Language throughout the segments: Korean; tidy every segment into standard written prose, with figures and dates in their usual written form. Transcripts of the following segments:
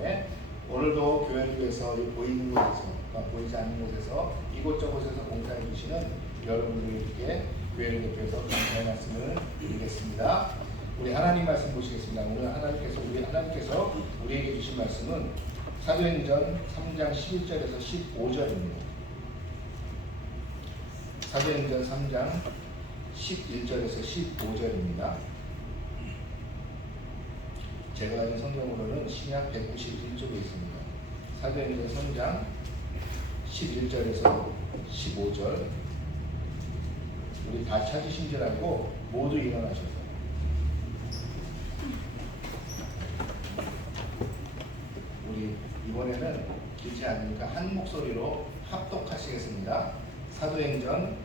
다음에 오늘도 교회를 위해서 보이는 곳에서, 보이지 않는 곳에서 이곳저곳에서 봉사해 주시는 여러분들에게 교회를 대표해서 감사의 말씀을 드리겠습니다. 우리 하나님 말씀 보시겠습니다. 오늘 하나님께서 우리에게 주신 말씀은 사도행전 3장 11절에서 15절입니다. 사도행전 3장 11절에서 15절입니다. 제가 가진 성경으로는 신약 191쪽에 있습니다. 사도행전 3장 11절에서 15절. 우리 다 찾으신 줄 알고 모두 일어나셔서 우리 이번에는 길지 않으니까 한 목소리로 합독하시겠습니다. 사도행전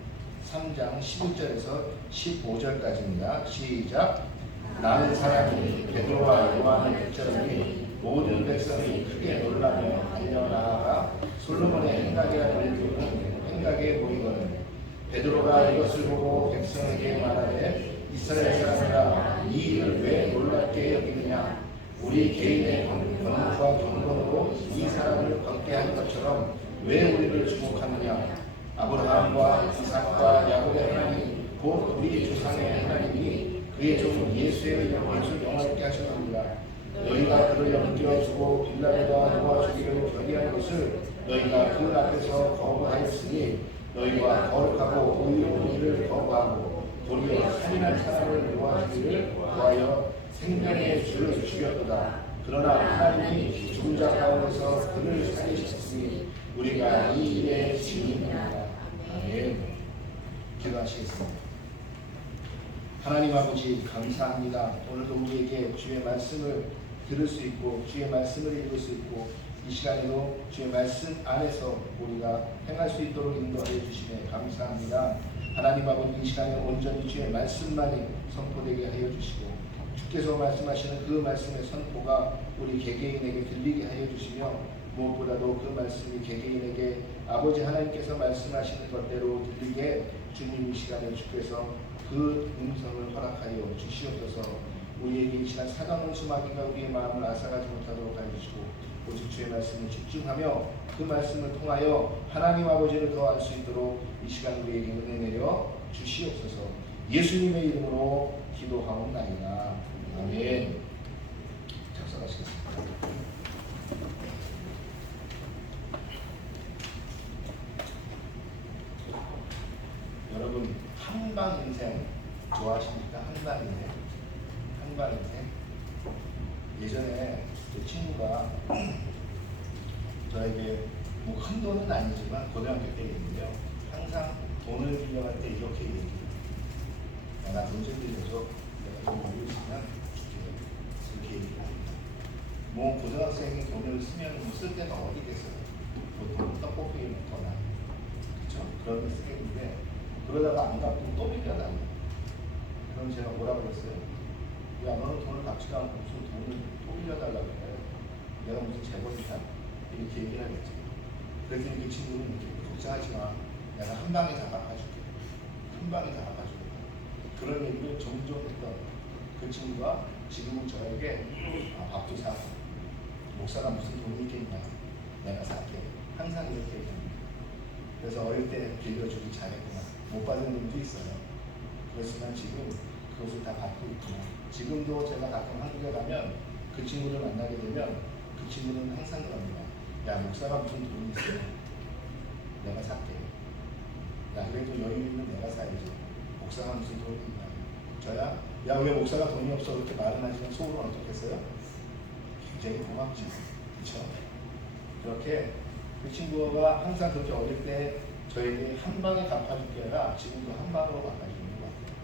3장 11절에서 15절까지입니다. 시작. 나는 사람이 베드로와 요한을 붙잡으니 모든 백성이 크게 놀라며 달려나아가 솔로몬의 행각에 모이거든 베드로가 이것을 보고 백성에게 말하되 이스라엘 사람들아 이 일을 왜 놀랍게 여기느냐 우리 개인의 권능과 경건으로 이 사람을 걷게 한 것처럼 왜 우리를 주목하느냐 아브라함과 이삭과 야곱의 하나님 곧 우리 조상의 하나님이 그의 종 예수의 영화롭게 하셨습니다. 너희가 그를 넘겨주고 빌라도가 도와주기를 결의한 것을 너희가 그 앞에서 거부하였으니 너희와 거룩하고 의로운 일을 거부하고 도리어 살인한 사람을 도와주기를 구하여 생명의 주를 죽였도다. 그러나 하나님이 죽은 자 가운데서 그를 살리셨으니 우리가 이 일의 증인입니다. 아멘. 기도하시겠습니다. 하나님 아버지 감사합니다. 오늘도 우리에게 주의 말씀을 들을 수 있고 주의 말씀을 읽을 수 있고 이 시간에도 주의 말씀 안에서 우리가 행할 수 있도록 인도하여 주시네 감사합니다. 하나님 아버지 이 시간에 온전히 주의 말씀만이 선포되게 하여 주시고 주께서 말씀하시는 그 말씀의 선포가 우리 개개인에게 들리게 하여 주시며 무엇보다도 그 말씀이 개개인에게 아버지 하나님께서 말씀하시는 것대로 들리게 주님 이 시간에 주께서 그 음성을 허락하여 주시옵소서. 우리에게 이 시간 사단은 수마귀가 우리의 마음을 앗아가지 못하도록 하여 주시고 오직 주의 말씀에 집중하며 그 말씀을 통하여 하나님 아버지를 더 알 수 있도록 이 시간 우리에게 은혜 내려 주시옵소서. 예수님의 이름으로 기도하옵나이다. 아멘. 작성하시겠습니다. 여러분 한방 인생 좋아하십니까? 한방 인생. 한방 인생. 예전에 제 친구가 저에게 뭐 큰 돈은 아니지만 고등학교 때 얘기인데요. 항상 돈을 빌려갈 때 이렇게 얘기해요. 나 돈 좀 빌려줘. 내가 돈 벌고 있으면 이렇게 얘기합니다. 뭐 고등학생이 돈을 쓰면 쓸 데가 어디 있겠어요. 보통 떡볶이에 먹거나 그렇죠? 그런 데 쓰겠는데 그러다가 안 갚고 또 빌려달라. 그럼 제가 뭐라고 그랬어요? 야 너는 돈을 갚지도 않고 무슨 돈을 또 빌려달라고 그래. 내가 무슨 재벌이다? 이렇게 얘기를 하겠지. 그랬더니 그 친구는 이렇게 걱정하지 마. 내가 한 방에 다 갚아줄게. 한 방에 다 갚아줄게. 그런 얘기를 종종 했던 그 친구가 지금은 저에게 밥도 사고 목사가 무슨 돈이 있겠냐. 내가 살게. 항상 이렇게 얘기합니다. 그래서 어릴 때 빌려주기 잘했구나. 못 받은 놈도 있어요. 그렇지만 지금 그것을 다 받고 있구나. 지금도 제가 가끔 한국에 가면 그 친구를 만나게 되면 그 친구는 항상 그럽니다. 야 목사가 무슨 돈이 있어. 내가 살게. 야 그래도 여유 있는 내가 사야지. 목사가 무슨 돈이 있냐. 저야 야 왜 목사가 돈이 없어 그렇게 말은 하지만 속으로는 어떻겠어요? 굉장히 고맙지. 그렇죠? 그렇게 그 친구가 항상 그렇게 어릴 때 저에게 한 방에 갚아줄게 아니라 지금도 한 방으로 갚아주는 것 같아요.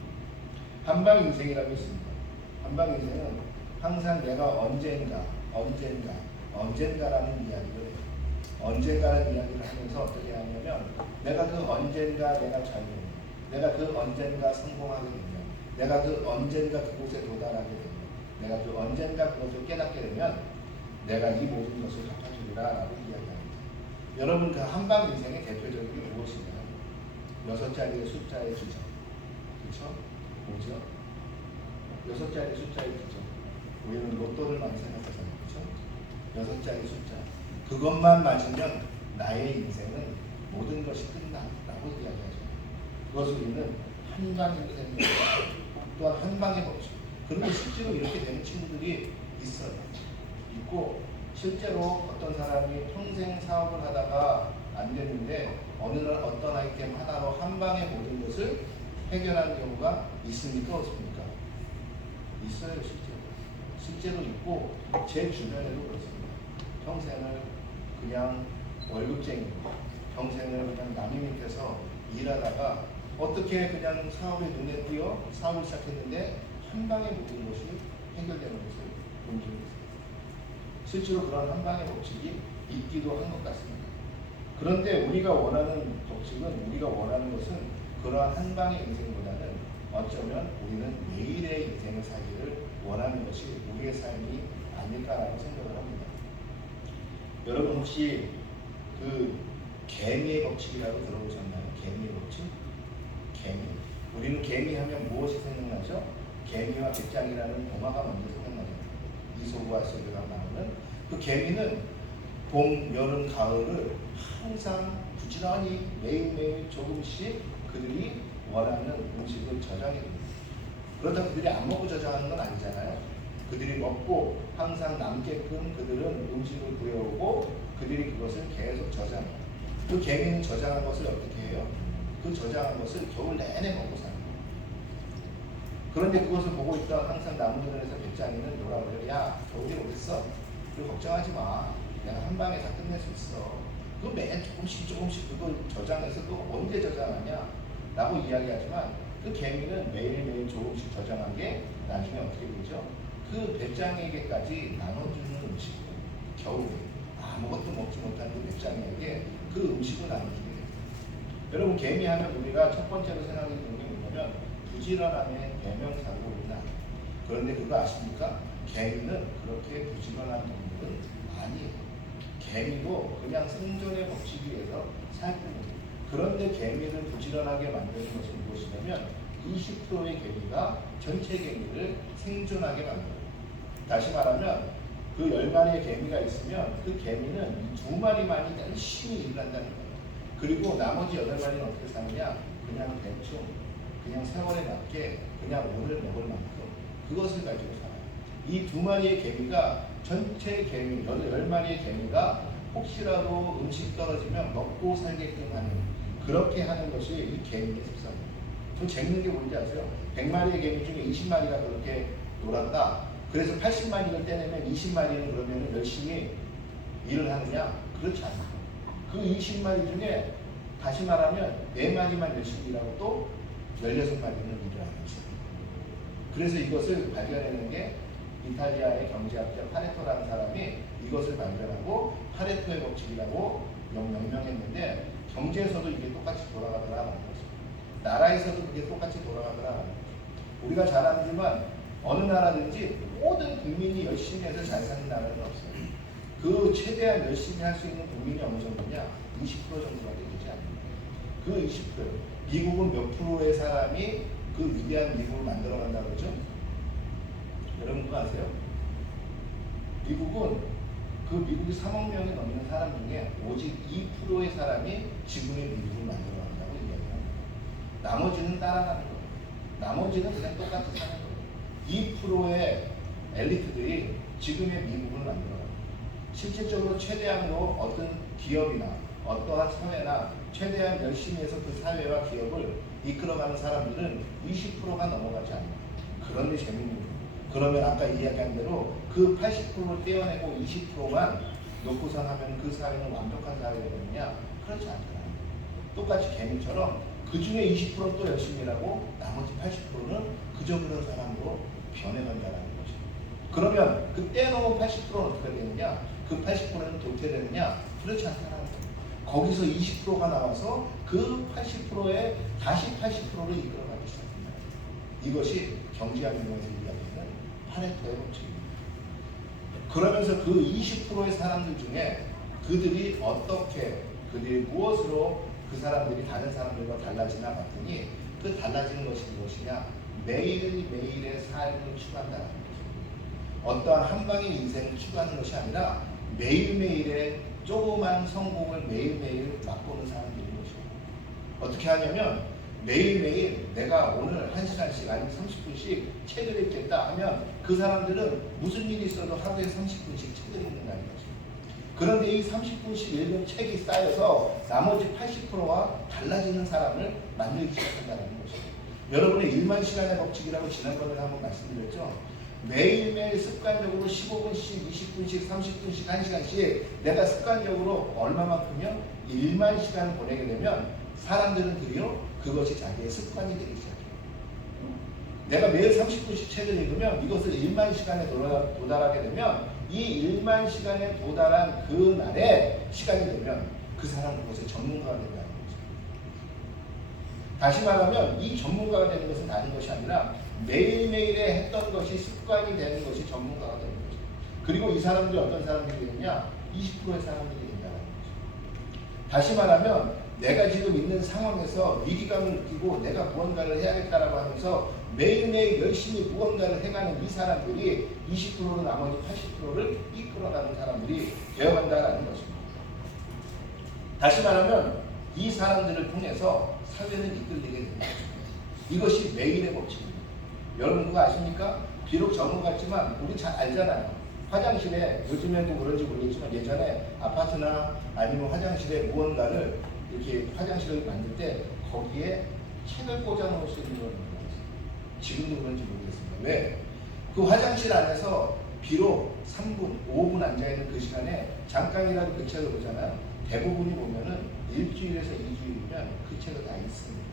한방 인생이라고 있습니다. 한방 인생은 항상 내가 언젠가라는 이야기를 해요. 언젠가라는 이야기를 하면서 어떻게 하냐면 내가 그 언젠가 내가 잘 되면 내가 그 언젠가 성공하게 되면 내가 그 언젠가 그곳에 도달하게 되면 내가 그 언젠가 그것을 깨닫게 되면 내가 이 모든 것을 갚아주리라 라고 이야기합니다. 여러분 그 한방 인생의 대표적인 게 무엇인가요? 6자리의 숫자의 기적. 그렇죠? 뭐죠? 6자리의 숫자의 기적. 우리는 로또를 많이 생각하잖아요. 그렇죠? 6자리 숫자. 그것만 맞으면 나의 인생은 모든 것이 끝나라고 이야기하죠. 그것을 우리는 한방의 인생입니다. 또한 한방의 법칙. 그런데 실제로 이렇게 되는 친구들이 있어요. 있고 실제로 어떤 사람이 평생 사업을 하다가 안 됐는데 어느 날 어떤 아이템 하나로 한 방에 모든 것을 해결하는 경우가 있습니까? 없습니까? 있어요. 실제로 있고 제 주변에도 그렇습니다. 평생을 그냥 월급쟁이고 평생을 그냥 남의 밑에서 일하다가 어떻게 그냥 사업에 눈에 띄어 사업을 시작했는데 한 방에 모든 것이 해결되는 것을 본 적이 있습니다. 실제로 그런 한 방의 법칙이 있기도 한 것 같습니다. 그런데 우리가 원하는 법칙은, 우리가 원하는 것은 그러한 한 방의 인생보다는 어쩌면 우리는 매일의 인생을 살기를 원하는 것이 우리의 삶이 아닐까라고 생각을 합니다. 여러분 혹시 그 개미의 법칙이라고 들어보셨나요? 개미의 법칙? 개미. 우리는 개미 하면 무엇이 생각나죠? 개미와 백장이라는 동화가 먼저 생각나잖아요. 이소구와 소유가 나오는 그 개미는 봄, 여름, 가을을 항상 부지런히 매일매일 조금씩 그들이 원하는 음식을 저장해줍니다. 그렇다고 그들이 안 먹고 저장하는 건 아니잖아요. 그들이 먹고 항상 남게끔 그들은 음식을 구해오고 그들이 그것을 계속 저장해요. 그 개미는 저장한 것을 어떻게 해요? 그 저장한 것을 겨울 내내 먹고 사는 거예요. 그런데 그것을 보고 있던 항상 나무늘에서 백장이는 뭐라고 해요? 야, 겨울이 오겠어? 그리고 걱정하지 마. 내가 한 방에 다 끝낼 수 있어. 그거 매일 조금씩 그걸 저장해서 그거 언제 저장하냐? 라고 이야기하지만 그 개미는 매일매일 조금씩 저장한 게 나중에 어떻게 되죠? 그 백장에게까지 나눠주는 음식, 겨울에 아무것도 먹지 못하는 그 백장에게 그 음식을 나눠주게 돼요. 여러분 개미하면 우리가 첫 번째로 생각해 보는 게 뭐냐면 부지런함의 대명사로 우리는 알아요. 그런데 그거 아십니까? 개미는 그렇게 부지런한 동물은 아니에요. 개미도 그냥 생존의 법칙에 의해서 살 뿐입니다. 그런데 개미를 부지런하게 만드는 것은 무엇이냐면 20%의 개미가 전체 개미를 생존하게 만들어요. 다시 말하면 그 10마리의 개미가 있으면 그 개미는 2마리만이 열심히 일을 한다는 거예요. 그리고 나머지 8마리는 어떻게 사느냐? 그냥 대충, 그냥 세월에 맞게 그냥 오늘 먹을 만큼 그것을 가지고 살아요. 이 2마리의 개미가 전체 개미, 10마리의 개미가 혹시라도 음식 떨어지면 먹고 살게끔 하는 그렇게 하는 것이 이 개미의 습성입니다. 좀 재밌는 게 뭔지 아세요? 100마리의 개미 중에 20마리가 그렇게 놀았다. 그래서 80마리를 떼내면 20마리는 그러면 열심히 일을 하느냐? 그렇지 않아요. 그 20마리 중에 다시 말하면 4마리만 열심히 일하고 또 16마리는 일을 하는 거죠. 그래서 이것을 발견하는 게 이탈리아의 경제학자 파레토라는 사람이 이것을 발견하고 파레토의 법칙이라고 명명했는데 경제에서도 이게 똑같이 돌아가더라라는 거죠. 나라에서도 그게 똑같이 돌아가더라라는 거죠. 우리가 잘 알지만 어느 나라든지 모든 국민이 열심히 해서 잘 사는 나라는 없어요. 그 최대한 열심히 할 수 있는 국민이 어느 정도냐? 20% 정도밖에 되지 않습니다. 그 20%. 미국은 몇 프로의 사람이 그 위대한 미국을 만들어간다고 그러죠? 여러분 그거 아세요? 미국은 그 미국이 3억 명이 넘는 사람 중에 오직 2%의 사람이 지금의 미국을 만들어간다고 얘기합니다. 나머지는 따라가는 거예요. 나머지는 그냥 똑같이 사는 거예요. 2%의 엘리트들이 지금의 미국을 만들어갑니다. 실질적으로 최대한으로 어떤 기업이나 어떠한 사회나 최대한 열심히 해서 그 사회와 기업을 이끌어가는 사람들은 20%가 넘어가지 않아요. 그런데 재밌는 거예요. 그러면 아까 이야기한 대로 그 80%를 떼어내고 20%만 놓고선 하면 그 사회는 완벽한 사회가 되느냐? 그렇지 않잖아요. 똑같이 개미처럼 그 중에 20%는 또 열심히 일하고 나머지 80%는 그저 그런 사람으로 변해간다는 거죠. 그러면 그 떼어놓은 80%는 어떻게 되느냐? 그 80%는 도태되느냐? 그렇지 않다는 거예요. 거기서 20%가 나와서 그 80%에 다시 80%를 이끌어가기 시작합니다. 이것이 경제학 이론에서 이야기하는 파레토의 법칙입니다. 그러면서 그 20%의 사람들 중에 그들이 어떻게, 그들이 무엇으로 그 사람들이 다른 사람들과 달라지나 봤더니 그 달라지는 것이 무엇이냐? 매일매일의 삶을 추구한다는 거죠. 어떠한 한 방의 인생을 추구하는 것이 아니라 매일매일의 조그만 성공을 매일매일 맛보는 사람들인 것이에요. 어떻게 하냐면 매일매일 내가 오늘 1시간씩 아니면 30분씩 책을 읽겠다 하면 그 사람들은 무슨 일이 있어도 하루에 30분씩 책을 읽는다는 거죠. 그런데 이 30분씩 읽은 책이 쌓여서 나머지 80%와 달라지는 사람을 만들기 시작한다는 것이죠. 여러분의 1만 시간의 법칙이라고 지난번에 한번 말씀드렸죠. 매일매일 습관적으로 15분씩, 20분씩, 30분씩, 1시간씩 내가 습관적으로 얼마만큼요? 1만 시간을 보내게 되면 사람들은 드디어 그것이 자기의 습관이 되기 시작해요. 내가 매일 30분씩 책을 읽으면 이것을 1만 시간에 도달하게 되면 이 1만 시간에 도달한 그 날에 시간이 되면 그 사람은 그것의 전문가가 된다는 거죠. 다시 말하면 이 전문가가 되는 것은 다른 것이 아니라 매일매일에 했던 것이 습관이 되는 것이 전문가가 되는 거죠. 그리고 이 사람들이 어떤 사람들이 되느냐? 20%의 사람들이 된다는 거죠. 다시 말하면 내가 지금 있는 상황에서 위기감을 느끼고 내가 무언가를 해야겠다라고 하면서 매일매일 열심히 무언가를 해가는 이 사람들이 20%로 나머지 80%를 이끌어가는 사람들이 되어간다는 것입니다. 다시 말하면 이 사람들을 통해서 사회는 이끌리게 됩니다. 이것이 매일의 법칙입니다. 여러분 그거 아십니까? 비록 전문 같지만 우리 잘 알잖아요. 화장실에 요즘에도 그런지 모르겠지만 예전에 아파트나 아니면 화장실에 무언가를 이렇게 화장실을 만들 때 거기에 책을 꽂아 놓을 수 있는 걸 지금도 그런지 모르겠습니다. 왜? 그 화장실 안에서 비록 3분, 5분 앉아있는 그 시간에 잠깐이라도 그 책을 보잖아요. 대부분이 보면은 일주일에서 2주일이면 그 책을 다 읽습니다.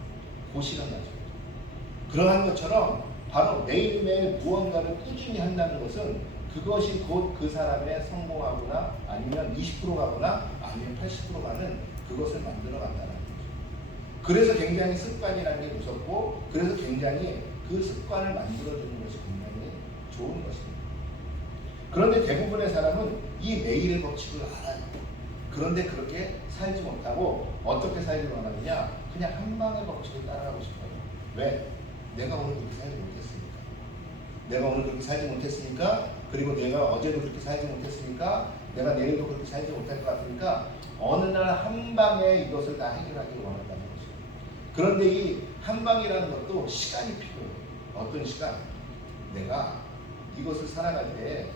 그 시간 가지고. 그러한 것처럼 바로 매일매일 무언가를 꾸준히 한다는 것은 그것이 곧 그 사람의 성공하거나 아니면 20% 가거나 아니면 80% 가는 그것을 만들어 간다는 거죠. 그래서 굉장히 습관이라는 게 무섭고 그래서 굉장히 그 습관을 만들어주는 것이 굉장히 좋은 것입니다. 그런데 대부분의 사람은 이 매일의 법칙을 알아요. 그런데 그렇게 살지 못하고 어떻게 살지 원하느냐? 그냥 한 방의 법칙을 따라가고 싶어요. 왜? 내가 오늘 그렇게 살지 못했으니까. 내가 오늘 그렇게 살지 못했으니까. 그리고 내가 어제도 그렇게 살지 못했으니까. 내가 내일도 그렇게 살지 못할 것 같으니까 어느 날 한 방에 이것을 다 해결하기를 원한다는 거죠. 그런데 이 한 방이라는 것도 시간이 필요해요. 어떤 시간? 내가 이것을 살아갈 때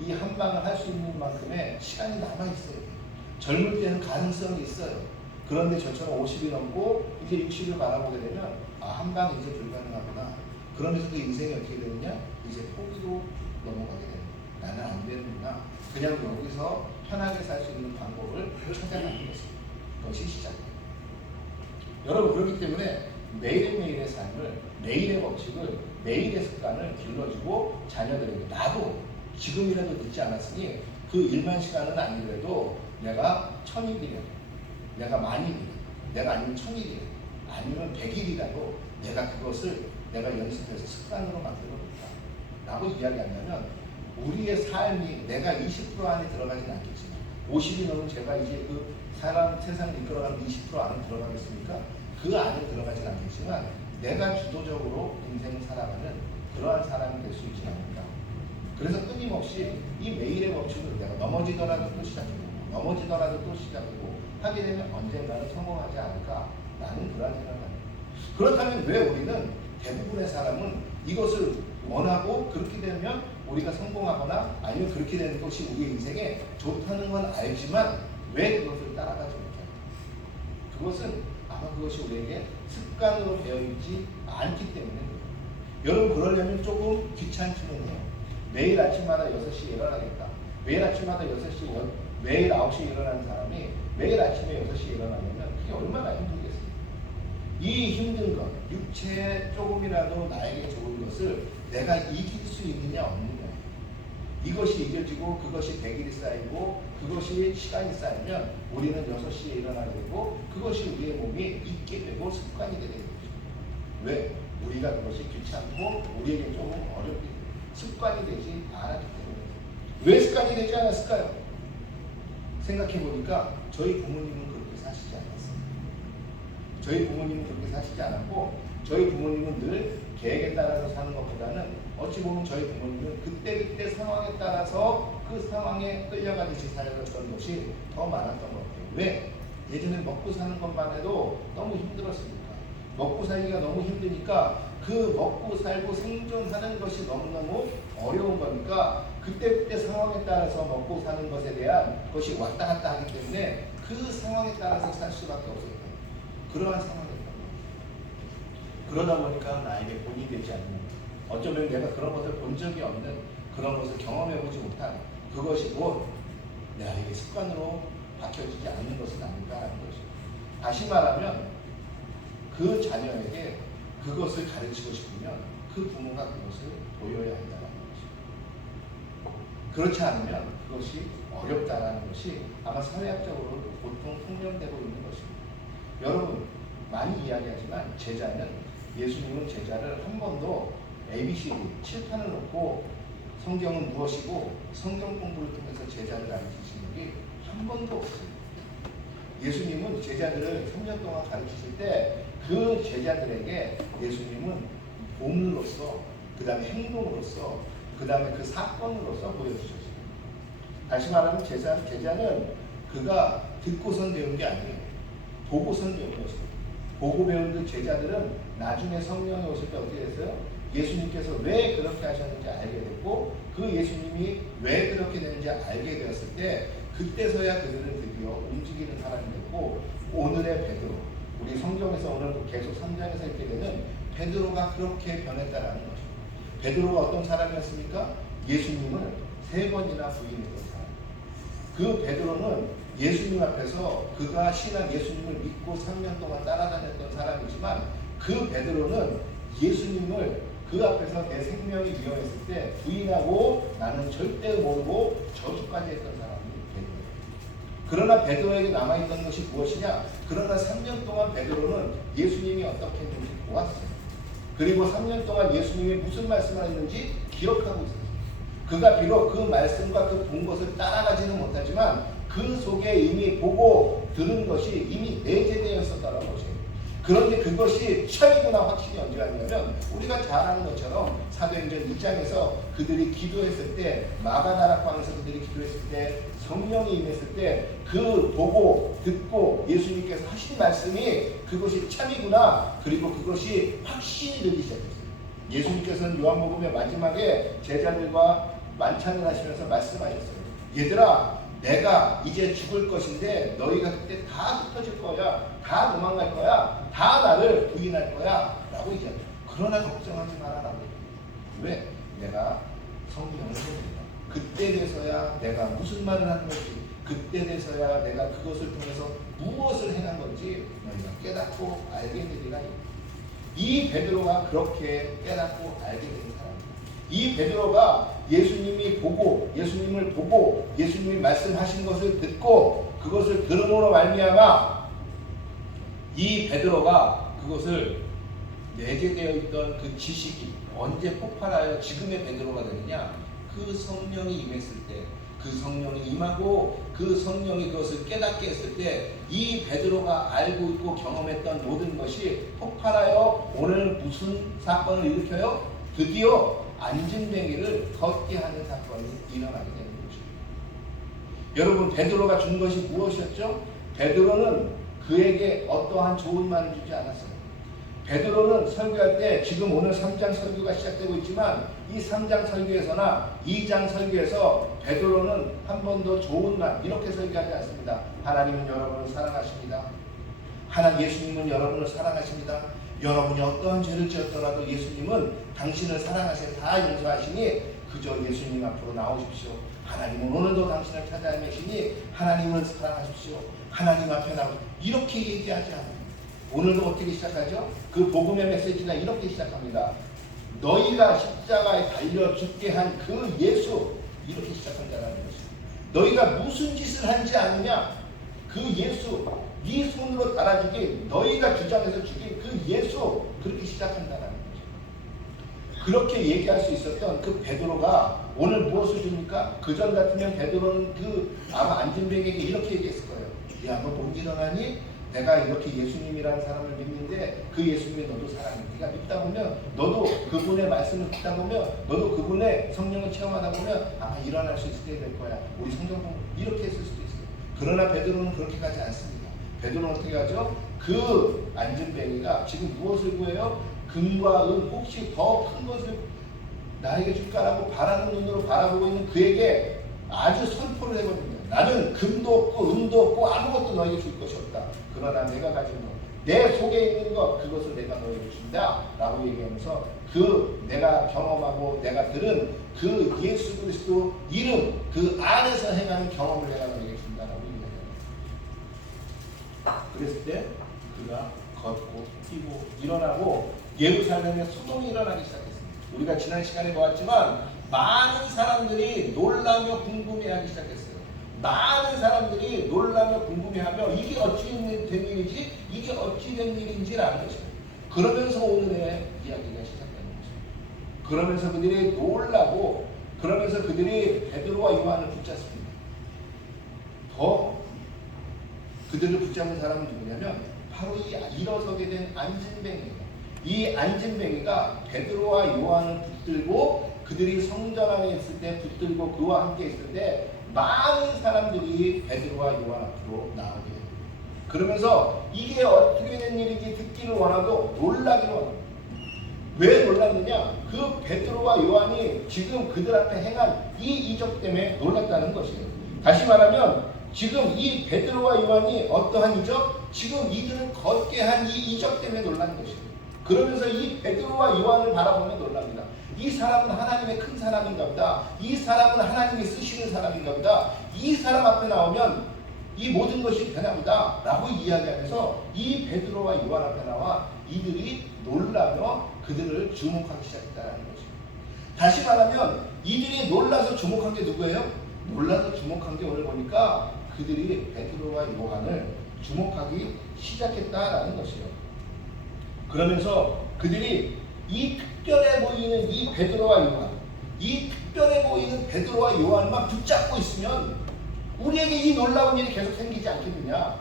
이 한 방을 할 수 있는 만큼의 시간이 남아있어요. 젊을 때는 가능성이 있어요. 그런데 저처럼 50이 넘고 이제 60을 바라보게 되면 한 방이 이제 불가능하구나. 그러면서 그 인생이 어떻게 되느냐? 이제 포기로 넘어가게 됩니다. 나는 안 되는구나. 그냥 여기서 편하게 살 수 있는 방법을 찾아가는 것입니다. 그것이 시작입니다. 여러분 그렇기 때문에 매일매일의 삶을, 매일의 법칙을, 매일의 습관을 길러주고 자녀들에게 나도 지금이라도 늦지 않았으니 그 1만 시간은 아니더라도 내가 1000일이라도 내가 만일이라도 내가 아니면 1000일이라도 아니면 100일이라도 내가 그것을 내가 연습해서 습관으로 만들어볼까 라고 이야기한다면 우리의 삶이 내가 20% 안에 들어가진 않겠지만 50이 넘은 제가 이제 그 세상을 이끌어가는 20% 안에 들어가겠습니까? 그 안에 들어가진 않겠지만 내가 주도적으로 인생을 살아가는 그러한 사람이 될 수 있지 않을까. 그래서 끊임없이 이 매일의 법칙을 내가 넘어지더라도 또 시작해보고 넘어지더라도 또 시작하고 하게 되면 언젠가는 성공하지 않을까 라는 그러한 생각을 합니다. 그렇다면 왜 우리는 대부분의 사람은 이것을 원하고 그렇게 되면 우리가 성공하거나 아니면 그렇게 되는 것이 우리의 인생에 좋다는 건 알지만 왜 그것을 따라가지 못할까? 그것은 아마 그것이 우리에게 습관으로 되어있지 않기 때문에 그래요. 여러분 그러려면 조금 귀찮기는 해요. 매일 아침마다 6시에 일어나겠다. 매일 아침마다 6시, 매일 9시에 일어나는 사람이 매일 아침에 6시에 일어나려면 그게 얼마나 힘들겠습니까? 이 힘든 것, 육체에 조금이라도 나에게 좋은 것을 내가 이길 수 있느냐 없느냐. 이것이 이겨지고 그것이 100일이 쌓이고 그것이 시간이 쌓이면 우리는 6시에 일어나게 되고 그것이 우리의 몸이 있게 되고 습관이 되게 되죠. 왜? 우리가 그것이 귀찮고 우리에게 조금 어렵게 돼요. 습관이 되지 않았기 때문에. 왜 습관이 되지 않았을까요? 생각해보니까 저희 부모님은 그렇게 사시지 않았어요. 저희 부모님은 그렇게 사시지 않았고 저희 부모님은 늘 계획에 따라서 사는 것보다는 어찌 보면 저희 부모님은 그때그때 상황에 따라서 그 상황에 끌려가듯이 살았던 것이 더 많았던 것 같아요. 왜? 예전에 먹고 사는 것만 해도 너무 힘들었으니까. 먹고 살기가 너무 힘드니까 그 먹고 살고 생존하는 것이 너무너무 어려운 거니까 그때 상황에 따라서 먹고 사는 것에 대한 것이 왔다 갔다 하기 때문에 그 상황에 따라서 살 수밖에 없었던 그러한 상황이었던 거예요. 그러다 보니까 나에게 본이 되지 않는, 어쩌면 내가 그런 것을 본 적이 없는, 그런 것을 경험해보지 못한 그것이 곧 나에게 습관으로 박혀지지 않는 것은 아닐까라는 것이죠. 다시 말하면 그 자녀에게 그것을 가르치고 싶으면 그 부모가 그것을 보여야 한다는 것이죠. 그렇지 않으면 그것이 어렵다라는 것이 아마 사회학적으로 보통 통념되고 있는 것입니다. 여러분 많이 이야기하지만 예수님은 제자를 한 번도 ABCD 칠판을 놓고 성경은 무엇이고 성경 공부를 통해서 제자를 가르치신 적이 한 번도 없어요. 예수님은 제자들을 3년 동안 가르치실 때 그 제자들에게 예수님은 보물로서, 그 다음에 행동으로서, 그 다음에 그 사건으로서 보여주셨어요. 다시 말하면 제자는 그가 듣고선 배운 게 아니에요. 보고선 배운 것이에요. 보고 배운 그 제자들은 나중에 성령이 오실 때 어떻게 됐어요? 예수님께서 왜 그렇게 하셨는지 알게 됐고 그 예수님이 왜 그렇게 되는지 알게 되었을 때 그때서야 그들은 드디어 움직이는 사람이 됐고 오늘의 베드로, 우리 성경에서 오늘 계속 3장에서 읽게 되는 베드로가 그렇게 변했다라는 것입니다. 베드로가 어떤 사람이었습니까? 예수님을 3번이나 부인했던 사람. 그 베드로는 예수님 앞에서 그가 신한 예수님을 믿고 3년 동안 따라다녔던 사람이지만 그 베드로는 예수님을 그 앞에서 내 생명이 위험했을 때 부인하고 나는 절대 모르고 저주까지 했던 사람이 베드로예요. 그러나 베드로에게 남아있던 것이 무엇이냐? 그러나 3년 동안 베드로는 예수님이 어떻게 했는지 보았어요. 그리고 3년 동안 예수님이 무슨 말씀을 했는지 기억하고 있었어요. 그가 비록 그 말씀과 그 본 것을 따라가지는 못하지만 그 속에 이미 보고 들은 것이 이미 내재되어 있었다는 것이에요. 그런데 그것이 참이구나 확신이 언제 왔냐면 우리가 잘 아는 것처럼 사도행전 2장에서 그들이 기도했을 때, 마가다락방에서 그들이 기도했을 때, 성령이 임했을 때 그 보고 듣고 예수님께서 하신 말씀이 그것이 참이구나, 그리고 그것이 확신이 되기 시작했어요. 예수님께서는 요한복음의 마지막에 제자들과 만찬을 하시면서 말씀하셨어요. 얘들아, 내가 이제 죽을 것인데 너희가 그때 다 흩어질 거야, 다 도망갈 거야, 다 나를 부인할 거야 라고 얘기합니다. 그러나 걱정하지 마라. 왜? 내가 성령을 보낸다. 그때 돼서야 내가 무슨 말을 하는 건지, 그때 돼서야 내가 그것을 통해서 무엇을 행한 건지 너희가 깨닫고 알게 되리라. 이 베드로가 그렇게 깨닫고 알게 된 사람입니다. 이 베드로가 예수님을 보고 예수님이 말씀하신 것을 듣고 그것을 들음으로 말미암아 이 베드로가 그것을 내재되어 있던 그 지식이 언제 폭발하여 지금의 베드로가 되느냐? 그 성령이 임했을 때, 그 성령이 임하고 그 성령이 그것을 깨닫게 했을 때 이 베드로가 알고 있고 경험했던 모든 것이 폭발하여 오늘 무슨 사건을 일으켜요? 드디어 안진뱅이를 걷게 하는 사건이 일어나게 되는 것입니다. 여러분, 베드로가 준 것이 무엇이었죠? 베드로는 그에게 어떠한 좋은 말을 주지 않았어요. 베드로는 설교할 때 지금 오늘 3장 설교가 시작되고 있지만 이 3장 설교에서나 2장 설교에서 베드로는 한 번도 좋은 말 이렇게 설교하지 않습니다. 하나님은 여러분을 사랑하십니다. 예수님은 여러분을 사랑하십니다. 여러분이 어떠한 죄를 지었더라도 예수님은 당신을 사랑하셔 다 용서하시니 그저 예수님 앞으로 나오십시오. 하나님은 오늘도 당신을 찾아 헤매시니 하나님을 사랑하십시오. 하나님 앞에 나오십시오. 이렇게 얘기하지 않아요. 오늘도 어떻게 시작하죠? 그 복음의 메시지가 이렇게 시작합니다. 너희가 십자가에 달려 죽게 한 그 예수, 이렇게 시작한다는 것입니다. 너희가 무슨 짓을 한지 아느냐? 그 예수, 네 손으로 달아주긴 너희가 주장해서 죽인 그 예수, 그렇게 시작한다는 것입니다. 그렇게 얘기할 수 있었던 그 베드로가 오늘 무엇을 줍니까? 그전 같으면 베드로는 아마 안진뱅에게 이렇게 얘기했을 거예요. 야, 너 못 일어나니? 내가 이렇게 예수님이라는 사람을 믿는데 그 예수님이 너도 사랑해. 네가 믿다 보면 너도 그분의 말씀을 듣다 보면 너도 그분의 성령을 체험하다 보면 아마 일어날 수 있게 될 거야. 우리 성경은 이렇게 했을 수도 있어요. 그러나 베드로는 그렇게 가지 않습니다. 베드로는 어떻게 하죠? 그 안진뱅이가 지금 무엇을 구해요? 금과 은 혹시 더 큰 것을 나에게 줄까라고 바라는 눈으로 바라보고 있는 그에게 아주 선포를 해버립니다. 나는 금도 없고 은도 없고 아무것도 너에게 줄 것이 없다. 그러나 내가 가진 것, 내 속에 있는 것, 그것을 내가 너에게 준다 라고 얘기하면서 그 내가 경험하고 내가 들은 그 예수 그리스도 이름 그 안에서 행하는 경험을 내가 너에게 준다라고 얘기합니다. 그랬을 때 그가 걷고 뛰고 일어나고 예루살렘에 소동이 일어나기 시작했습니다. 우리가 지난 시간에 보았지만 많은 사람들이 놀라며 궁금해하기 시작했어요. 많은 사람들이 놀라며 궁금해하며 이게 어찌 된 일이지? 이게 어찌 된 일인지라는 것이에요. 그러면서 오늘의 이야기가 시작되는 거죠. 그러면서 그들이 놀라고 그러면서 그들이 베드로와 요한을 붙잡습니다. 더 그들을 붙잡은 사람은 누구냐면 바로 이 일어서게 된 안진뱅이입니다. 이 안진뱅이가 베드로와 요한을 붙들고 그들이 성전 안에 있을 때 붙들고 그와 함께 있을 때 많은 사람들이 베드로와 요한 앞으로 나오게 됩니다. 그러면서 이게 어떻게 된 일인지 듣기를 원하고 놀라기를 원합니다. 왜 놀랐느냐? 그 베드로와 요한이 지금 그들 앞에 행한 이 이적 때문에 놀랐다는 것이에요. 다시 말하면 지금 이 베드로와 요한이 어떠한 이적? 지금 이들을 걷게 한 이 이적 때문에 놀란 것이에요. 그러면서 이 베드로와 요한을 바라보며 놀랍니다. 이 사람은 하나님의 큰 사람인가 보다. 이 사람은 하나님이 쓰시는 사람인가 보다. 이 사람 앞에 나오면 이 모든 것이 변합니다 라고 이야기하면서 이 베드로와 요한 앞에 나와 이들이 놀라며 그들을 주목하기 시작했다는 것입니다. 다시 말하면 이들이 놀라서 주목한 게 누구예요? 놀라서 주목한 게 오늘 보니까 그들이 베드로와 요한을 주목하기 시작했다라는 것이에요. 그러면서 그들이 이 특별해 보이는 이 베드로와 요한, 이 특별해 보이는 베드로와 요한만 붙잡고 있으면 우리에게 이 놀라운 일이 계속 생기지 않겠느냐?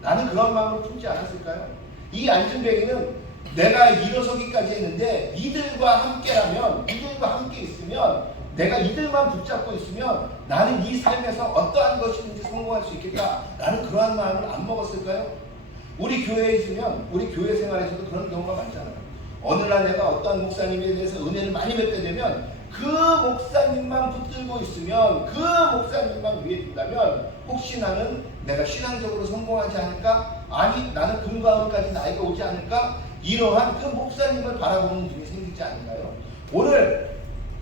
나는 그런 마음을 품지 않았을까요? 이 안진뱅이는 내가 일어서기까지 했는데 이들과 함께라면, 이들과 함께 있으면, 내가 이들만 붙잡고 있으면 나는 이 삶에서 어떠한 것이든지 성공할 수 있겠다. 나는 그러한 마음을 안 먹었을까요? 우리 교회에 있으면 우리 교회 생활에서도 그런 경우가 많잖아요. 어느 날 내가 어떠한 목사님에 대해서 은혜를 많이 뵙게 되면 그 목사님만 붙들고 있으면 그 목사님만 위에 둔다면 혹시 나는 내가 신앙적으로 성공하지 않을까? 아니 나는 금과 은까지 나이가 오지 않을까? 이러한 그 목사님을 바라보는 눈이 생기지 않을까요? 오늘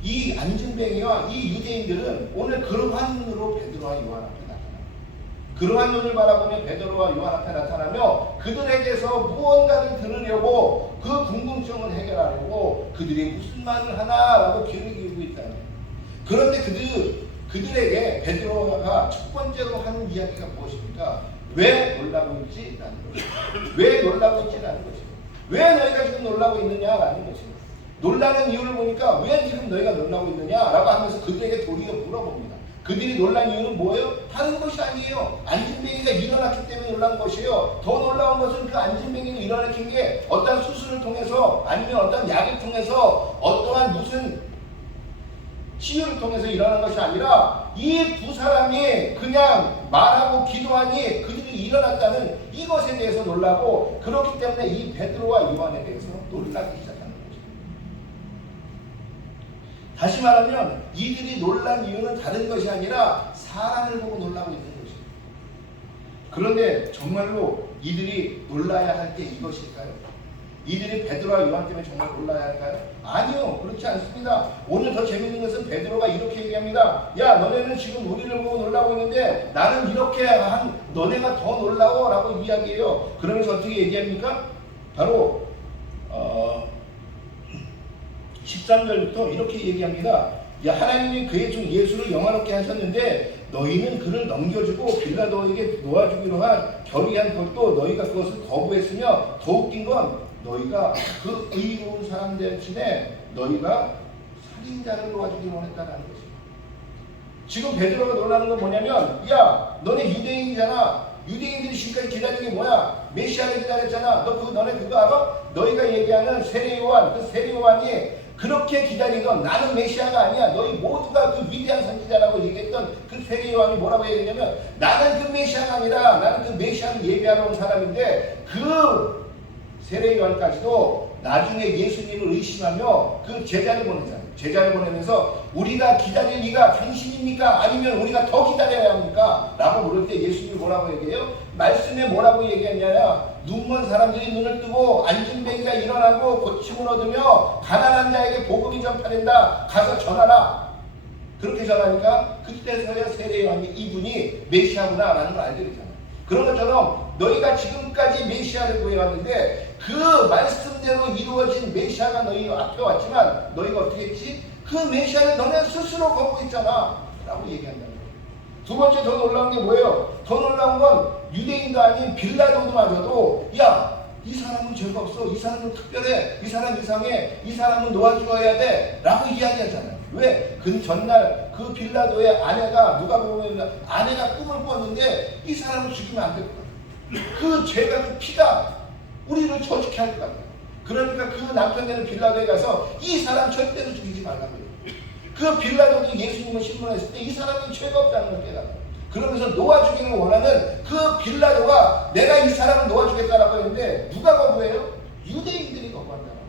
이 안진뱅이와 이 유대인들은 오늘 그러한 눈으로 베드로와 요한 앞에 나타납니다. 그러한 눈을 바라보며 베드로와 요한 앞에 나타나며 그들에게서 무언가를 들으려고 그 궁금증을 해결하려고 그들이 무슨 말을 하나라고 귀를 기울이고 있다는 거예요. 그런데 그들에게 베드로가 첫 번째로 하는 이야기가 무엇입니까? 왜 놀라고 있지라는 것이에요. 왜 놀라고 있지라는 것이에요. 왜 너희가 지금 놀라고 있느냐라는 것이에요. 놀라는 이유를 보니까 왜 지금 너희가 놀라고 있느냐라고 하면서 그들에게 도리어 물어봅니다. 그들이 놀란 이유는 뭐예요? 다른 것이 아니에요. 안진뱅이가 일어났기 때문에 놀란 것이에요. 더 놀라운 것은 그 안진뱅이를 일어나킨 게 어떠한 수술을 통해서 아니면 어떠한 약을 통해서 어떠한 무슨 치유를 통해서 일어난 것이 아니라 이 두 사람이 그냥 말하고 기도하니 그들이 일어났다는 이것에 대해서 놀라고 그렇기 때문에 이 베드로와 요한에 대해서 놀라기 시작합니다. 다시 말하면 이들이 놀란 이유는 다른 것이 아니라 사람을 보고 놀라고 있는 것입니다. 그런데 정말로 이들이 놀라야 할 게 이것일까요? 이들이 베드로와 요한 때문에 정말 놀라야 할까요? 아니요, 그렇지 않습니다. 오늘 더 재밌는 것은 베드로가 이렇게 얘기합니다. 야, 너네는 지금 우리를 보고 놀라고 있는데 나는 이렇게 한 너네가 더 놀라워 라고 이야기해요. 그러면서 어떻게 얘기합니까? 바로 13절부터 이렇게 얘기합니다. 야, 하나님이 그의 종 예수를 영화롭게 하셨는데 너희는 그를 넘겨주고 빌라도에게 놓아주기로 한 결의한 것도 너희가 그것을 거부했으며 더 웃긴 건 너희가 그 의로운 사람 대신에 너희가 살인자를 놓아주기로 원했다는 것입니다. 지금 베드로가 놀라는 건 뭐냐면 야, 너네 유대인이잖아. 유대인들이 지금까지 기다린 게 뭐야? 메시아를 기다렸잖아. 너네 그거 알아? 너희가 얘기하는 세례 요한, 그 세례 요한이 그렇게 기다리던 나는 메시아가 아니야. 너희 모두가 그 위대한 선지자라고 얘기했던 그 세례 요한이 뭐라고 얘기했냐면 나는 그 메시아가 아니라 나는 그 메시아를 예비하러 온 사람인데 그 세례 요한까지도 나중에 예수님을 의심하며 그 제자를 보내잖아요. 제자를 보내면서 우리가 기다릴 이가 당신입니까? 아니면 우리가 더 기다려야 합니까? 라고 물을 때 예수님이 뭐라고 얘기해요? 말씀에 뭐라고 얘기했냐면 눈먼 사람들이 눈을 뜨고 안진뱅이가 일어나고 고침을 얻으며 가난한 자에게 복음이 전파된다. 가서 전하라. 그렇게 전하니까 그때서야 세례 요한이 이분이 메시아구나 라는 걸 알게 되잖아요. 그런 것처럼 너희가 지금까지 메시아를 구해왔는데 그 말씀대로 이루어진 메시아가 너희 앞에 왔지만 너희가 어떻게 했지? 그 메시아를 너네 스스로 거부했잖아 라고 얘기한다는 거예요. 두 번째 더 놀라운 게 뭐예요? 더 놀라운 건 유대인도 아닌 빌라도마저도 야, 이 사람은 죄가 없어. 이 사람은 특별해. 이 사람 이상해. 이 사람은 놓아주어야 돼 라고 이야기하잖아요. 왜? 그 전날 그 빌라도의 아내가 누가 보면 아내가 꿈을 꿨는데 이 사람을 죽이면 안 될 것 같아요. 그 죄가 그 피가 우리를 저주케 할 것 같아요. 그러니까 그 남편 되는 빌라도에 가서 이 사람 절대로 죽이지 말라고 해요. 그 빌라도도 예수님을 신문했을 때 이 사람이 죄가 없다는 걸 깨달아요. 그러면서 놓아주기를 원하는 그 빌라도가 내가 이 사람을 놓아주겠다라고 했는데 누가 거부해요? 유대인들이 거부한다는 거죠.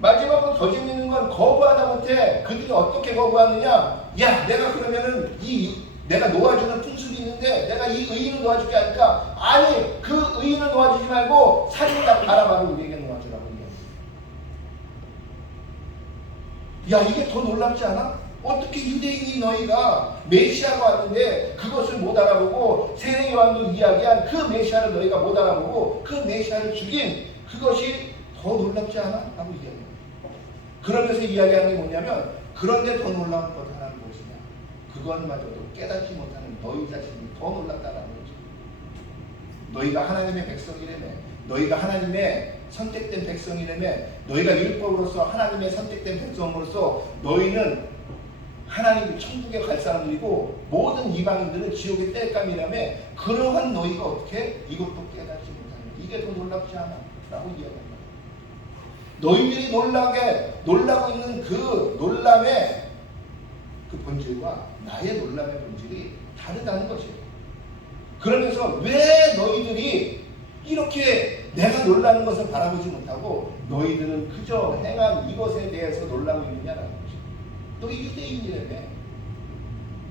마지막으로 더 재밌는 건 거부하다 못해 그들이 어떻게 거부하느냐? 야, 내가 그러면은 내가 놓아주는 풍습이 있는데 내가 이 의인을 놓아줄게 하니까 아니 그 의인을 놓아주지 말고 살인자 바라바로 우리에게 놓아주라고 얘기합니다. 야, 이게 더 놀랍지 않아? 어떻게 유대인이 너희가 메시아가 왔는데 그것을 못 알아보고 세례 요한도 이야기한 그 메시아를 너희가 못 알아보고 그 메시아를 죽인 그것이 더 놀랍지 않아? 라고 이야기합니다. 그러면서 이야기하는 게 뭐냐면 그런데 더 놀라운 것 하나는 무엇이냐? 그것마저도 깨닫지 못하는 너희 자신이 더 놀랍다는 거죠. 너희가 하나님의 백성이라며 너희가 하나님의 선택된 백성이라며 너희가 율법으로서 하나님의 선택된 백성으로서 너희는 하나님 천국에 갈 사람들이고 모든 이방인들은 지옥의 땔감이라며 그러한 너희가 어떻게 이것도 깨닫지 못하는 이게 더 놀랍지 않아? 라고 이야기합니다. 너희들이 놀라고 있는 그 놀람의 그 본질과 나의 놀람의 본질이 다르다는 것이에요. 그러면서 왜 너희들이 이렇게 내가 놀라는 것을 바라보지 못하고 너희들은 그저 행한 이것에 대해서 놀라고 있느냐라는 것이에요. 너희 유대인이라며.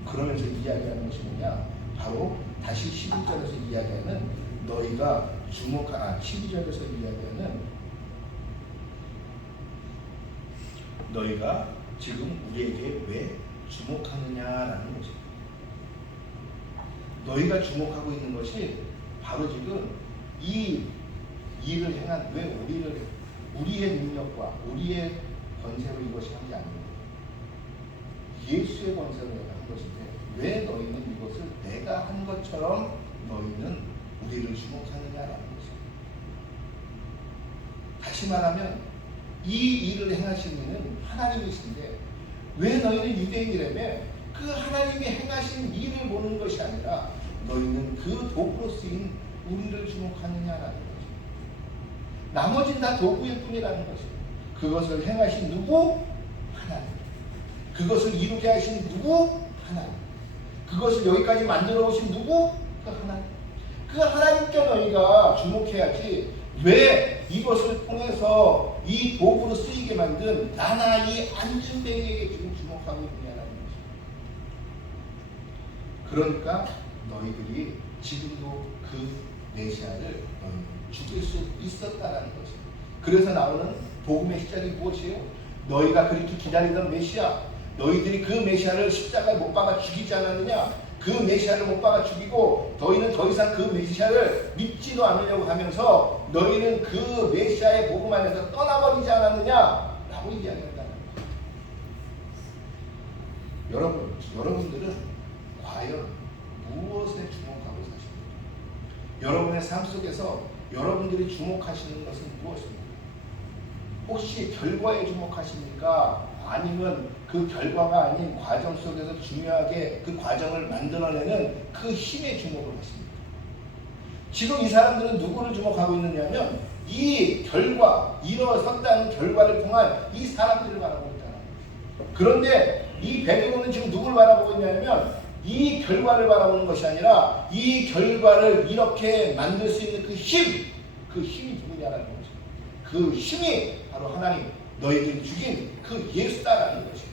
그러면서 이야기하는 것이 뭐냐? 바로 다시 11절에서 이야기하는 너희가 12절에서 이야기하는 너희가 지금 우리에게 왜 주목하느냐라는 것입니다. 너희가 주목하고 있는 것이 바로 지금 이 일을 행한 왜 우리의 능력과 우리의 권세로 이것이 한 게 아니에요. 예수의 권세로 내가 한 것인데 왜 너희는 이것을 내가 한 것처럼 너희는 우리를 주목하느냐라는 것입니다. 다시 말하면 이 일을 행하신 분은 하나님이신데 왜 너희는 유대인이라며 그 하나님이 행하신 일을 보는 것이 아니라 너희는 그 도구로 쓰인 우리를 주목하느냐라는 거죠. 나머지는 다 도구일 뿐이라는 것이죠. 그것을 행하신 누구? 하나님. 그것을 이루게 하신 누구? 하나님. 그것을 여기까지 만들어 오신 누구? 그 하나님. 그 하나님께 너희가 주목해야지 왜 이것을 통해서 이 도구로 쓰이게 만든 나나 이 안진뱅이에게 지금 주목하고 있느냐라는 것이죠. 그러니까 너희들이 지금도 그 메시아를 죽일 수 있었다라는 것입니다. 그래서 나오는 복음의 시작이 무엇이에요? 너희가 그렇게 기다리던 메시아, 너희들이 그 메시아를 십자가에 못 박아 죽이지 않았느냐? 그 메시아를 못 박아 죽이고 너희는 더 이상 그 메시아를 믿지도 않으려고 하면서 너희는 그 메시아의 복음 안에서 떠나버리지 않았느냐? 라고 이야기한다는 거예요. 여러분들은 과연 무엇에 주목하고 사십니까? 여러분의 삶 속에서 여러분들이 주목하시는 것은 무엇입니까? 혹시 결과에 주목하십니까? 아니면 그 결과가 아닌 과정 속에서 중요하게 그 과정을 만들어내는 그 힘에 주목을 하십니다. 지금 이 사람들은 누구를 주목하고 있느냐면 이 결과, 일어섰다는 결과를 통한 이 사람들을 바라보고 있잖아요. 그런데 이 베드로는 지금 누구를 바라보고 있냐면 이 결과를 바라보는 것이 아니라 이 결과를 이렇게 만들 수 있는 그 힘이 누구냐라는 거죠. 그 힘이 바로 하나님 너희들이 죽인 그 예수다라는 것이에요.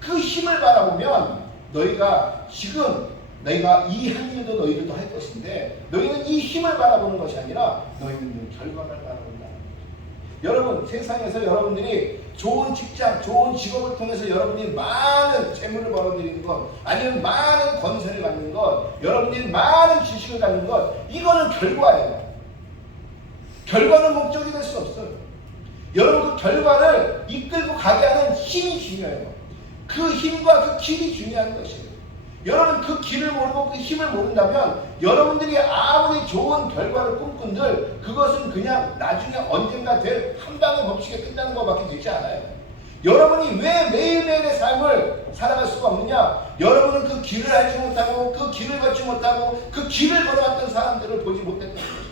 그 힘을 바라보면 너희가 이 한 일도 너희들도 할 것인데 너희는 이 힘을 바라보는 것이 아니라 너희는 그 결과를 바라본다는 거죠. 여러분 세상에서 여러분들이 좋은 직장, 좋은 직업을 통해서 여러분이 많은 재물을 벌어들이는 것, 아니면 많은 권세를 갖는 것, 여러분들이 많은 지식을 갖는 것, 이거는 결과예요. 결과는 목적이 될 수 없어요. 여러분 그 결과를 이끌고 가게 하는 힘이 중요해요. 그 힘과 그 길이 중요한 것이에요. 여러분 그 길을 모르고 그 힘을 모른다면 여러분들이 아무리 좋은 결과를 꿈꾼들 그것은 그냥 나중에 언젠가 될 한 방의 법칙에 끝나는 것밖에 되지 않아요. 여러분이 왜 매일매일의 삶을 살아갈 수가 없느냐? 여러분은 그 길을 알지 못하고 그 길을 걷지 못하고 그 길을 걸어갔던 사람들을 보지 못했던 거예요.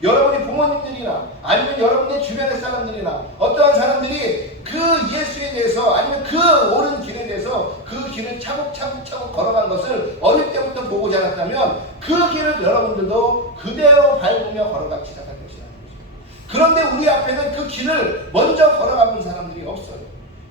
여러분이 부모님들이나 아니면 여러분의 주변의 사람들이나 어떠한 사람들이 그 예수에 대해서 아니면 그 옳은 길에 대해서 그 길을 차곡차곡 걸어간 것을 어릴 때부터 보고 자랐다면 그 길을 여러분들도 그대로 밟으며 걸어가기 시작할 것이라는 거죠. 그런데 우리 앞에는 그 길을 먼저 걸어가는 사람들이 없어요.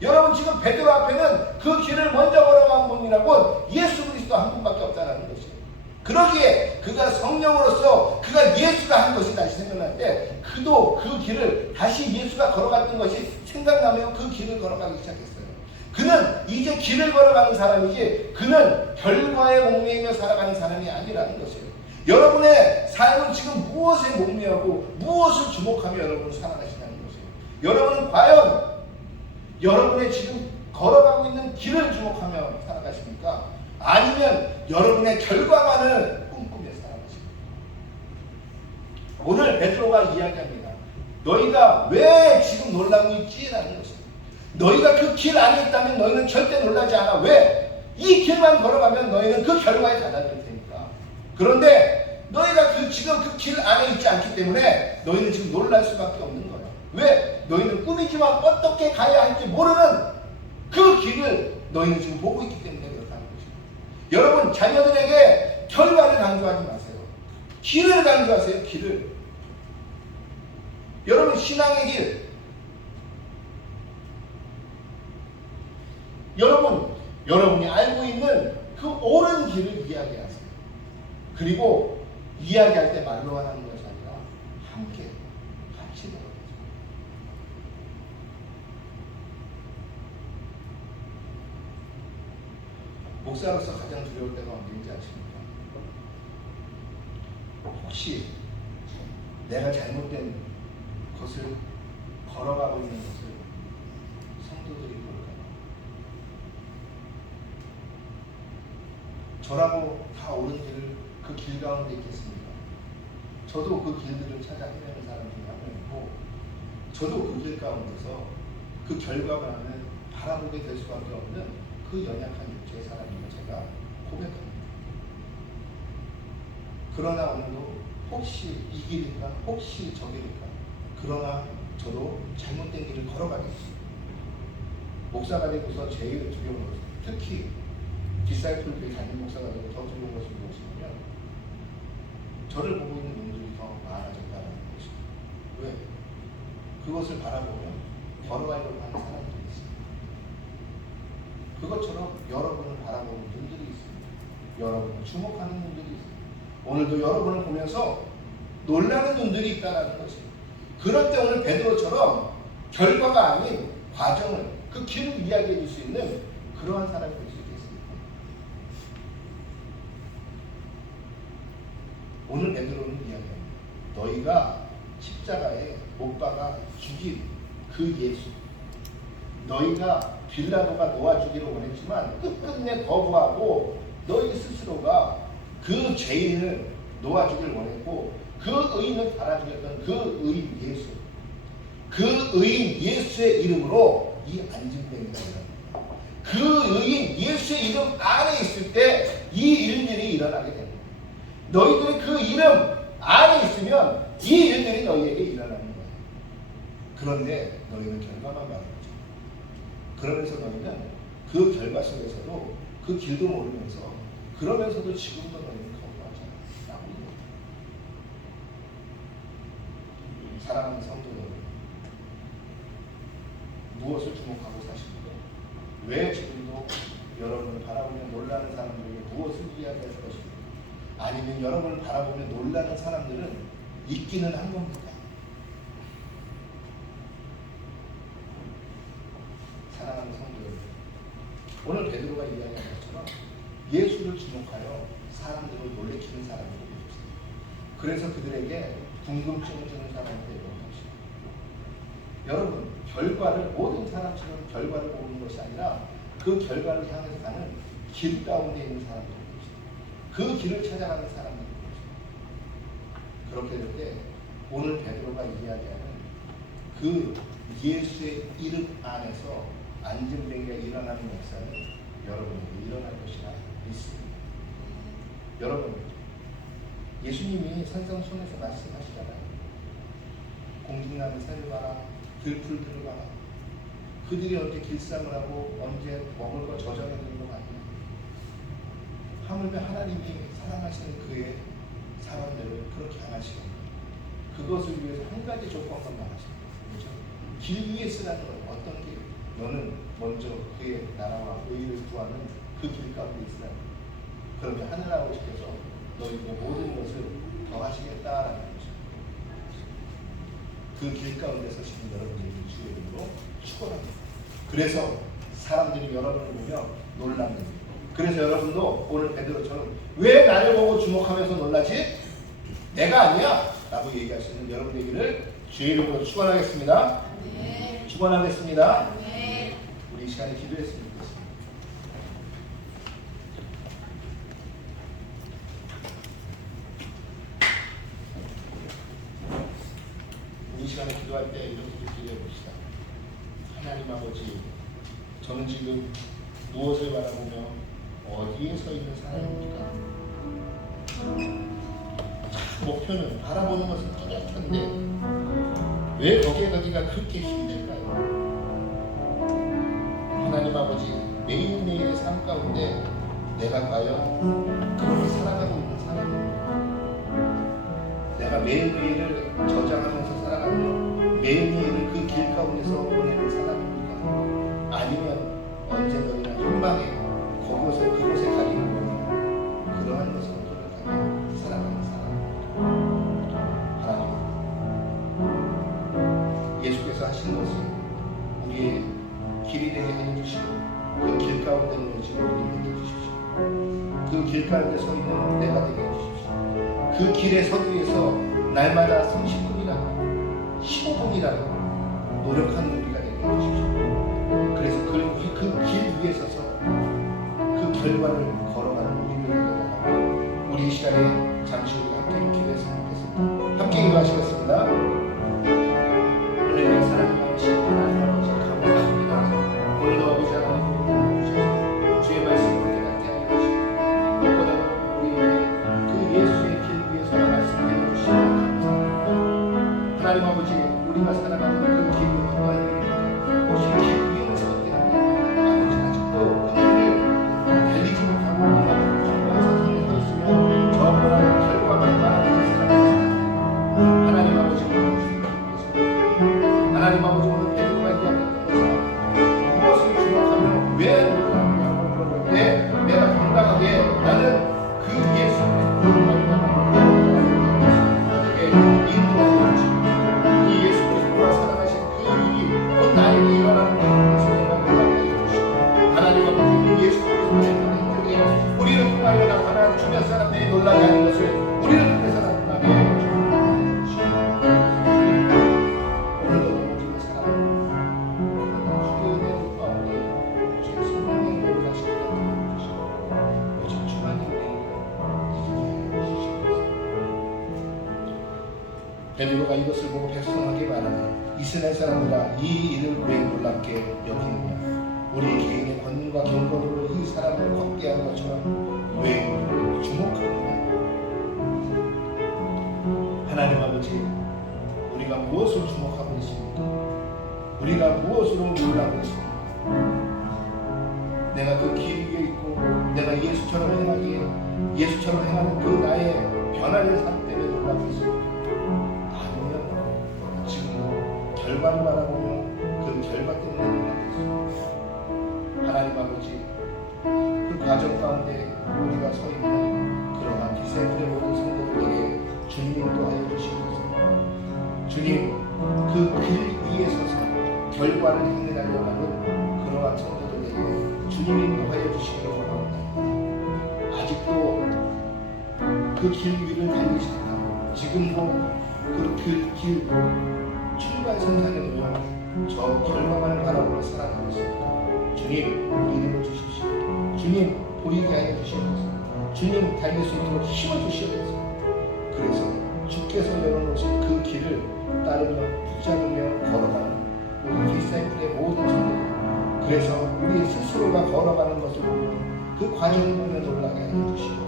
여러분 지금 베드로 앞에는 그 길을 먼저 걸어간 분이라고 예수 그리스도 한 분밖에 없다는 것이에요. 그러기에 그가 성령으로서 그가 예수가 한 것이 다시 생각날 때 그도 그 길을 다시 예수가 걸어갔던 것이 생각나면 그 길을 걸어가기 시작했어요. 그는 이제 길을 걸어가는 사람이지 그는 결과에 목매이며 살아가는 사람이 아니라는 것이에요. 여러분의 삶은 지금 무엇에 목매하고 무엇을 주목하며 여러분은 살아가시냐는 것이에요. 여러분은 과연 여러분의 지금 걸어가고 있는 길을 주목하며 살아가십니까? 아니면 여러분의 결과만을 꿈꾸며 살아가십니까? 오늘 베드로가 이야기합니다. 너희가 왜 지금 놀라고 있지? 라는 것입니다. 너희가 그 길 안에 있다면 너희는 절대 놀라지 않아. 왜? 이 길만 걸어가면 너희는 그 결과에 다다를 테니까. 그런데 너희가 지금 그 길 안에 있지 않기 때문에 너희는 지금 놀랄 수밖에 없는 거야. 왜? 너희는 꿈이지만 어떻게 가야 할지 모르는 그 길을 너희는 지금 보고 있기 때문에 그렇다는 것입니다. 여러분 자녀들에게 결과를 강조하지 마세요. 길을 강조하세요. 길을. 여러분 신앙의 길. 여러분이 알고 있는 그 옳은 길을 이야기하세요. 그리고 이야기할 때 말로만 하는 것이 아니라 함께 같이 걸어가죠. 목사로서 가장 두려울 때가 언제인지 아십니까? 혹시 내가 잘못된 것을 걸어가고 있는 것을 성도들이 볼까? 저라고 다 옳은 길을 그 길 가운데 있겠습니까? 저도 그 길들을 찾아 헤매는 사람 중에 한 명이고 저도 그 길 가운데서 그 결과만을 바라보게 될 수밖에 없는 그 연약한 육체의 사람임을 제가 고백합니다. 그러나 오늘도 혹시 이 길인가 혹시 저 길인가 그러나 저도 잘못된 길을 걸어가겠습니다. 목사가 되고서 제일 두려운 것은 특히 디사이플교회 담임 목사가 되고 더 두려운 것은 무엇이냐면 저를 보고 있는 놈들이 더 많아졌다는 것입니다. 왜? 그것을 바라보면 걸어가려고 하는 사람들이 있습니다. 그것처럼 여러분을 바라보는 분들이 있습니다. 여러분을 주목하는 분들이 있습니다. 오늘도 여러분을 보면서 놀라는 분들이 있다는 것입니다. 그럴 때 오늘 베드로처럼 결과가 아닌 과정을 그 길을 이야기해 줄 수 있는 그러한 사람이 될 수 있겠습니까? 오늘 베드로는 이야기합니다. 너희가 십자가에 못 박아 죽인 그 예수, 너희가 빌라도가 놓아주기를 원했지만 끝끝내 거부하고 너희 스스로가 그 죄인을 놓아주기를 원했고 그 의인을 달아주겠던 그 의인 예수, 그 의인 예수의 이름으로 이 안진뱅이가 일어납니다. 그 의인 예수의 이름 안에 있을 때 이 일들이 일어나게 됩니다. 너희들이 그 이름 안에 있으면 이 일들이 너희에게 일어나는 거예요. 그런데 너희는 결과만 말하는 거죠. 그러면서 너희는 그 결과 속에서도 그 길도 모르면서 그러면서도 지금도 너희는 거부하잖아 라고 얘기합니다. 사랑하는 성도 여러분, 무엇을 주목하고 사십니까? 왜 지금도 여러분을 바라보며 놀라는 사람들에게 무엇을 이야기할 것입니까? 아니면 여러분을 바라보며 놀라는 사람들은 있기는 한 겁니까? 사랑하는 성도 여러분, 오늘 베드로가 이야기한 것처럼 예수를 주목하여 사람들을 놀래키는 사람들이 있습니다. 그래서 그들에게 궁금증을 주는 사람이 되도록 합시다. 여러분, 결과를 모든 사람처럼 결과를 보는 것이 아니라 그 결과를 향해서 가는 길 가운데 있는 사람들이 있습니다. 그 길을 찾아가는 사람들이 있습니다. 그렇게 될 때 오늘 베드로가 이야기하는 그 예수의 이름 안에서 안진뱅이가 일어나는 역사는 여러분에게 일어날 것이라 믿습니다. 여러분, 예수님이 산상순에서 말씀하시잖아요. 공중나무 새를 봐라, 들풀들을 봐라. 그들이 언제 길쌈을 하고 언제 먹을 거 저장해 두는 거 아니야. 하물며 하나님이 사랑하시는 그의 사람들을 그렇게 안 하시는 거예요. 그것을 위해서 한 가지 조건만 말하시는 거예요. 그렇죠? 길 위에 쓰라는 건 어떤 길? 너는 먼저 그의 나라와 의를 구하는 그 길 가운데 있으라. 그러면 하늘 아버지께서 너희의 모든 것을 더하시겠다라는 거죠. 그 길 가운데 서시는 여러분들이 주의 이름으로 축원합니다. 그래서 사람들이 여러분을 보며 놀랍니다. 그래서 여러분도 오늘 베드로처럼 왜 나를 보고 주목하면서 놀라지? 내가 아니야 라고 얘기하시는 여러분 되기를 주의 이름으로 축원하겠습니다. 네. 축원하겠습니다. 네. 우리 이 시간에 기도했으면 좋겠습니다. 우리 이 시간에 기도할 때 이렇게 기도해 봅시다. 하나님 아버지, 저는 지금 무엇을 바라보며 어디에 서 있는 사람입니까? 목표는 바라보는 것은 뚜렷한데 왜 거기에 가기가 그렇게 힘들까요? 하나님 아버지, 매일매일의 삶 가운데 내가 과연 그렇게 살아가고 있는 사람입니까? 내가 매일매일을 저장하면서 살아가며 매일매일을 그 길 가운데서 보내는 사람입니까? 아니면 언제나 현방에 그곳에 가리는 거냐? 그러한 것을 뚜렷하게 살아가는 사람입니다. 하나님, 예수께서 하신 것을 우리의 길이 되게 해주시고 그 길 가운데 있는 지구를 이루게 해주십시오. 그 길 가운데 서 있는 내가 되게 해주십시오. 그 길에 서기 위해서 날마다 30분이라도 15분이라도 노력하는 우리가 되게 해주십시오. 그래서 그 길 위에 서서 그 결과를 걸어가는 우리를 위하여 우리 이 시간에 잠시 우리가 함께 기도했으면 좋겠습니다. 함께 기도하시겠습니다. 하나님의 사랑이 많으신 하나님 아버지 감사합니다. 오늘도 아버지 하나님 주셔서 주의 말씀을 깨닫게 하여 주시고 무엇보다도 우리에게 그 예수의 길 위에 서라 말씀해 주시고 감사합니다. 하나님 아버지, 우리가 살아가는 그 길은 어떠한 길입니까? 혹시 길 위에는 서 있게 합니까? 아버지, 아직도 그 길을 달리지 못하고 길바에 서 있으면 저보다 결과만 바라보는 사람입니다. 하나님 아버지, 하나님 아버지, 오늘 베드로가 이야기했던 것처럼 무엇을 주목하며 왜 놀라느냐고 물어볼 때 내가 당당하게 나는 그 예수 그리스도를 어떻게 인도하여 주시고 그 예수 그리스도가 살아가신 그 일이 곧 나에게 일어나는 것을 내가 놀라게 해주시고 하나님 아버지, 그 예수 그리스도의 행적에 우리를 통하여 나타난 주변 사람들이 놀라게 하는 것을 우리를 통해서 나타나게 해주시고 베드로가 이것을 보고 백성에게 말하니 이스라엘 사람들아 이 일을 왜 놀랍게 여기느냐. 우리 개인의 권능과 경건으로 이 사람을 확대한 것처럼 왜 우리를 주목하느냐. 하나님 아버지, 우리가 무엇을 주목하고 있습니까? 우리가 무엇으로 놀라고 있습니까? 내가 그 길 위에 있고 내가 예수처럼 행하는 그 나의 변화된 삶 때문에 놀라고 있습니까? 아니면 지금 결과를 바라보며 그 결과 때문에 놀라고 있습니다. 하나님 아버지, 그 과정 가운데 우리가 서 있는 그러한 디세플의 모든 성도들에게 주님 인도하여 주시옵소서. 주님, 그 길 위에 서서 결과를 행해내려고 하는 그러한 성도들에게 주님 인도하여 주시기를 원합니다. 아직도 그 길 위를 달리시다가 지금도 그 길 출발선상에 놓여 저 결과만을 바라보며 살아가고 있습니다. 주님, 믿음을 주십시오. 주님, 보이게 하여 주시옵소서. 주님, 달릴 수 있도록 힘을 주시옵소서. 그래서 주께서 열어놓으신 그 길을 따르며 붙잡으며 걸어가는 우리 디사이플의 모든 성도들, 그래서 우리 스스로가 걸어가는 것을 보며 그 과정을 보며 놀라게 하여 주시고,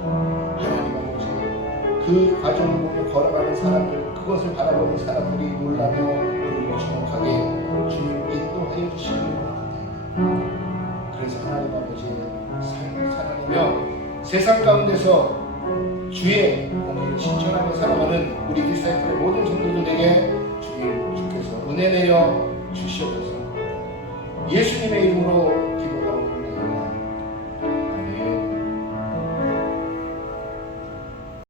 하나님 아버지, 그 과정을 보며 걸어가는 사람들, 그것을 바라보는 사람들이 놀라며 우리를 주목하게 주님 인도하여 주시기 바랍니다. 그래서 하나님 아버지, 삶을 살아내며 세상 가운데서 주의 공의를 실천하며 살아가는 우리 디사이플의 모든 성도들에게 주께서 은혜 내려 주시옵소서. 예수님의 이름으로